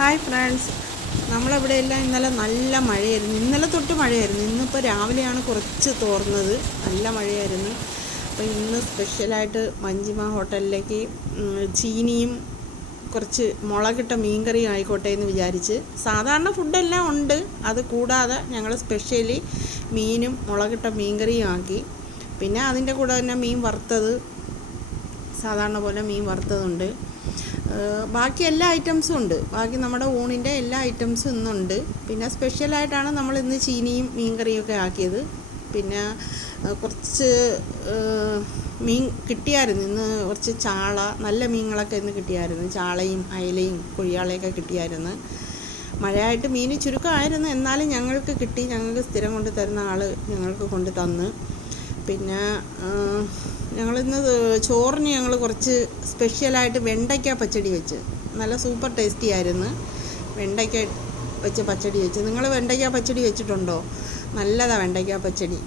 Hi friends, നമ്മളിവിടെ എല്ലാം ഇന്നലെ നല്ല മഴയായിരുന്നു. ഇന്നലെ തൊട്ട് മഴയായിരുന്നു. ഇന്നിപ്പോൾ രാവിലെയാണ് കുറച്ച് തോർന്നത്. നല്ല മഴയായിരുന്നു. അപ്പോൾ ഇന്ന് സ്പെഷ്യലായിട്ട് മഞ്ജിമ ഹോട്ടലിലേക്ക് ചീനിയും കുറച്ച് മുളകിട്ട മീൻകറിയും ആയിക്കോട്ടെ എന്ന് വിചാരിച്ച്. സാധാരണ ഫുഡെല്ലാം ഉണ്ട്, അത് കൂടാതെ ഞങ്ങൾ സ്പെഷ്യലി മീനും മുളകിട്ട മീൻകറിയും ആക്കി. പിന്നെ അതിൻ്റെ കൂടെ തന്നെ മീൻ വറുത്തത്, സാധാരണ പോലെ മീൻ വറുത്തതുണ്ട്. ബാക്കി എല്ലാ ഐറ്റംസും ഉണ്ട്. ബാക്കി നമ്മുടെ ഊണിൻ്റെ എല്ലാ ഐറ്റംസും ഇന്നുണ്ട്. പിന്നെ സ്പെഷ്യലായിട്ടാണ് നമ്മൾ ഇന്ന് ചീനിയും മീൻ കറിയൊക്കെ ആക്കിയത്. പിന്നെ കുറച്ച് മീൻ കിട്ടിയായിരുന്നു ഇന്ന്. കുറച്ച് ചാള, നല്ല മീനുകളൊക്കെ ഇന്ന് കിട്ടിയായിരുന്നു. ചാളയും അയലയും കൊഴിയാളയൊക്കെ കിട്ടിയായിരുന്നു. മഴയായിട്ട് മീൻ ചുരുക്കമായിരുന്നു, എന്നാലും ഞങ്ങൾക്ക് കിട്ടി. ഞങ്ങൾക്ക് സ്ഥിരം കൊണ്ട് തരുന്ന ആൾ ഞങ്ങൾക്ക് കൊണ്ട് തന്ന്. പിന്നെ ഞങ്ങളിന്ന് ചോറിന് ഞങ്ങൾ കുറച്ച് സ്പെഷ്യലായിട്ട് വെണ്ടയ്ക്ക പച്ചടി വെച്ച്, നല്ല സൂപ്പർ ടേസ്റ്റി ആയിരുന്നു. വെണ്ടയ്ക്ക വെച്ച് പച്ചടി വെച്ച്. നിങ്ങൾ വെണ്ടയ്ക്ക പച്ചടി വെച്ചിട്ടുണ്ടോ? നല്ലതാണ് വെണ്ടയ്ക്ക പച്ചടി.